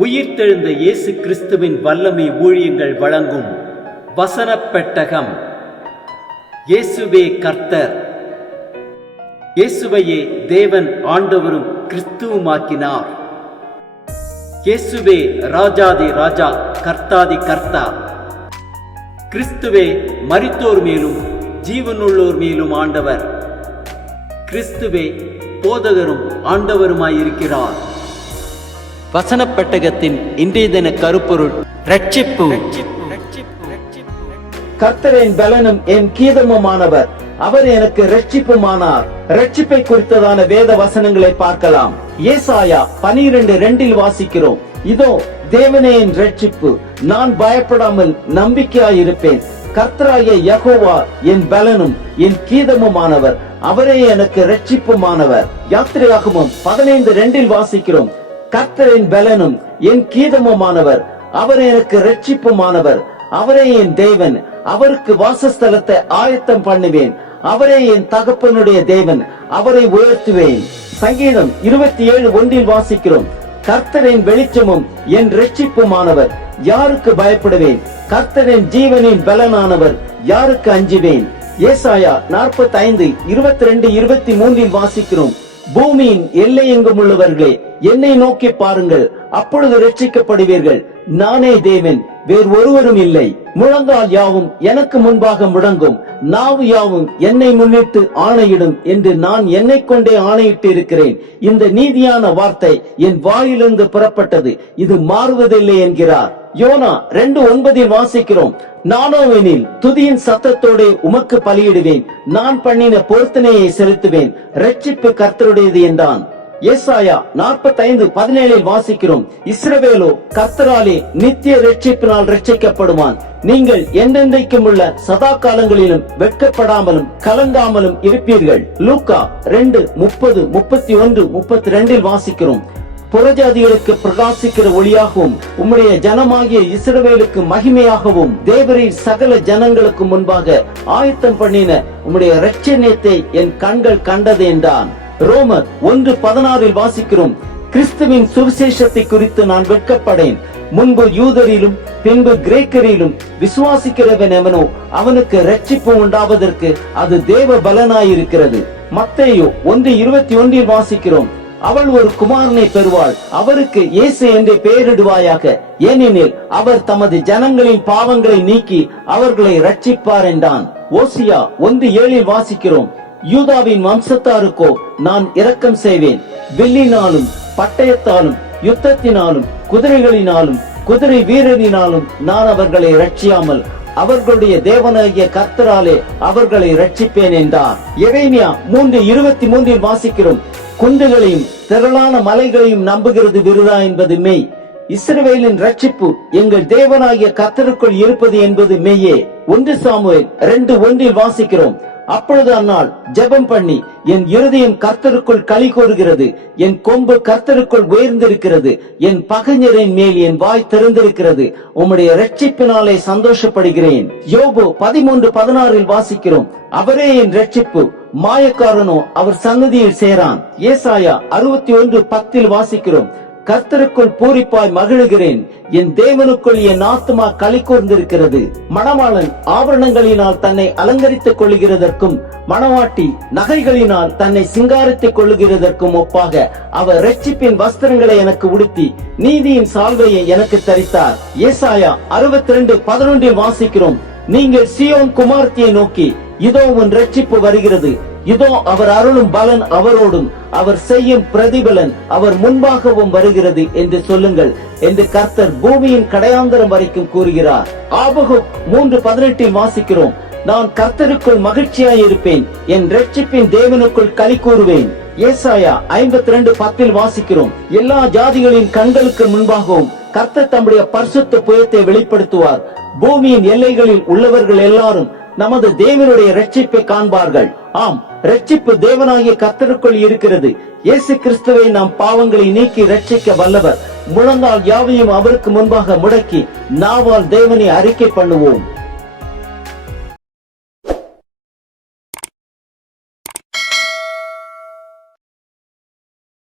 உயிர்த்தெழுந்த இயேசு கிறிஸ்துவின் வல்லமை ஊழியங்கள் வழங்கும் வசனப் பெட்டகம். இயேசுவே கர்த்தர். இயேசுவையே தேவன் ஆண்டவரும் கிறிஸ்துவுமாக்கினார். இயேசுவே ராஜாதி ராஜா, கர்த்தாதி கர்த்தா. கிறிஸ்துவே மரித்தோர் மேலும் ஜீவனுள்ளோர் மேலும் ஆண்டவர். கிறிஸ்துவே போதகரும் ஆண்டவருமாயிருக்கிறார். வசனப் பெட்டகத்தின் இன்றைய தின கருப்பொருள் ரட்சிப்பு. கர்த்தரின் பலனும் என் கீதமுமானவர், அவர் எனக்கு ரட்சிப்புமானார். ரட்சிப்பை குறித்ததான வேத வசனங்களை பார்க்கலாம். ஏசாயா 12:2 வாசிக்கிறோம், இதோ தேவனே என் ரட்சிப்பு, நான் பயப்படாமல் நம்பிக்கையாயிருப்பேன். கர்த்தராகிய யெகோவா என் பலனும் என் கீதமுமானவர், அவரே எனக்கு ரட்சிப்புமானவர். யாத்திரையாகமம் 15:2 வாசிக்கிறோம், கர்த்தரின் பலனும் என் கீதமுமானவர், அவர் எனக்கு ரட்சிப்புமானவர். அவரே என் தேவன், அவருக்கு வாசஸ்தலத்தை ஆயத்தம் பண்ணுவேன். அவரே என் தகப்பனுடைய தேவன், அவரை உயர்த்துவேன். சங்கீதம் 27:1 வாசிக்கிறோம், கர்த்தரின் வெளிச்சமும் என் ரட்சிப்புமானவர், யாருக்கு பயப்படுவேன்? கர்த்தரின் ஜீவனின் பலனானவர், யாருக்கு அஞ்சுவேன்? ஏசாயா 45:22-23 வாசிக்கிறோம், பூமியின் எல்லை எங்கும் உள்ளவர்களே, என்னை நோக்கி பாருங்கள், அப்பொழுது ரட்சிக்கப்படுவீர்கள். நானே தேவன், வேறு ஒருவரும் இல்லை. முழங்கால் யாவும் எனக்கு முன்பாக முழங்கும், நாவு யாவும் என்னை முன்னிட்டு ஆணையிடும் என்று நான் என்னை கொண்டே ஆணையிட்டு இருக்கிறேன். இந்த நீதியான வார்த்தை என் வாயிலிருந்து புறப்பட்டது, இது மாறுவதில்லை என்கிறார். யோனா 2:9 வாசிக்கிறோம், நானோவெனில் துதியின் சத்தத்தோடு உமக்கு பலியிடுவேன், நான் பண்ணின பொருத்தனையை செலுத்துவேன், ரட்சிப்பு கர்த்தருடையது என்றான். ஏசாயா 45:17 வாசிக்கிறோம், இஸ்ரவேலோ கர்த்தராலே நித்திய ரட்சிப்பினால் ரட்சிக்கப்படுவான். நீங்கள் என்றென்றைக்கும் உள்ள சதா காலங்களிலும் வெட்கப்படாமலும் கலங்காமலும் இருப்பீர்கள். லூக்கா 2:30-31-32 வாசிக்கிறோம், புறஜாதிகளுக்கு பிரகாசிக்கிற ஒளியாகவும் உம்முடைய ஜனமாகிய இஸ்ரவேலுக்கு மகிமையாகவும் தேவரீர் சகல ஜனங்களுக்கு முன்பாக ஆயத்தம் பண்ணின உம்முடைய இரட்சணியத்தை என் கண்கள் கண்டது என்றான். ரோமர் 1:16 வாசிக்கிறோம், கிறிஸ்துவின் சுவிசேஷத்தை குறித்து நான் வெட்கப்படேன். முன்பு யூதரிலும் பின்பு கிரேக்கரிலும் விசுவாசிக்கிறவன் எவனோ அவனுக்கு ரட்சிப்பு உண்டாவதற்கு அது தேவ பலனாயிருக்கிறது. மத்தேயு 1:21 வாசிக்கிறோம், அவள் ஒரு குமாரனை பெறுவாள், அவருக்கு இயேசு என்று பெயரிடுவாயாக, ஏனெனில் அவர் தமது ஜனங்களின் பாவங்களை நீக்கி அவர்களை ரட்சிப்பார் என்றான். ஓசியா 1:7 வாசிக்கிறோம், யூதாவின் வம்சத்தாருக்கோ நான் இரக்கம் செய்வேன், வில்லினாலும் பட்டயத்தாலும் யுத்தத்தினாலும் குதிரைகளினாலும் குதிரை வீரரினாலும் நான் அவர்களை ரட்சியாமல் அவர்களுடைய தேவனாகிய கர்த்தராலே அவர்களை ரட்சிப்பேன் என்றார். எரேமியா 3:23 வாசிக்கிறோம், குன்றுகளையும் திரளான மலைகளையும் நம்புகிறது விருதா என்பது மெய். இஸ்ரவேலின் ரட்சிப்பு எங்கள் தேவனாகிய கர்த்தருக்குள் இருப்பது என்பது மெய்யே. 1 சாமுவேல் 2:1 வாசிக்கிறோம், அப்பொழுது அந்நாள் ஜெபம் பண்ணி என் இருதயம் கர்த்தருக்குள் களி கூறுகிறது, என் கொம்பு கர்த்தருக்குள் உயர்ந்திருக்கிறது, என் பகைஞரின் மேல் என் வாய் திறந்திருக்கிறது, உம்முடைய ரட்சிப்பினாலே சந்தோஷப்படுகிறேன். யோபு 13:16 வாசிக்கிறோம், அவரே என் ரட்சிப்பு, மாயக்காரனோ அவர் சன்னதியில் சேரான். ஏசாயா 61:10 வாசிக்கிறோம், கர்த்தருக்குள் பூரிப்பாய் மகிழுகிறேன், என் தேவனுக்குள் என் ஆத்துமா களி கூர்ந்திருக்கிறது. மணவாளன் ஆபரணங்களினால் தன்னை அலங்கரித்துக் கொள்ளுகிறதற்கும் மணவாட்டி நகைகளினால் தன்னை சிங்காரித்துக் கொள்ளுகிறதற்கும் ஒப்பாக அவர் ரட்சிப்பின் வஸ்திரங்களை எனக்கு உடுத்தி நீதியின் சால்வையை எனக்கு தரித்தார். ஏசாயா 62:11 வாசிக்கிறோம், நீங்கள் சீயோன் குமாரத்தியை நோக்கி, இதோ உன் ரட்சிப்பு வருகிறது, இதோ அவர் அருளும் பலன் அவரோடும் அவர் செய்யும் பிரதிபலன் அவர் முன்பாகவும் வருகிறது என்று சொல்லுங்கள் என்று கர்த்தர் பூமியின் கடையாந்தரம் வரைக்கும் கூறுகிறார். ஆபகுக் 3:18 வாசிக்கிறோம், நான் கர்த்தருக்குள் மகிழ்ச்சியாயிருப்பேன், என் ரட்சிப்பின் தேவனுக்குள் களி கூறுவேன். ஏசாயா 52:10 வாசிக்கிறோம், எல்லா ஜாதிகளின் கண்களுக்கு முன்பாகவும் கர்த்தர் தம்முடைய பரிசுத்த புயத்தை வெளிப்படுத்துவார். பூமியின் எல்லைகளில் உள்ளவர்கள் எல்லாரும் நமது தேவனுடைய ரட்சிப்பை காண்பார்கள். ஆம், ரட்சிப்பு தேவனாகிய கர்த்தருக்குள் இருக்கிறது. இயேசு கிறிஸ்துவை நாம் பாவங்களை நீக்கி ரட்சிக்க வல்லவர். முழங்கால் யாவையும் அவருக்கு முன்பாக முடக்கி நாவால் தேவனை அறிக்கை பண்ணுவோம்.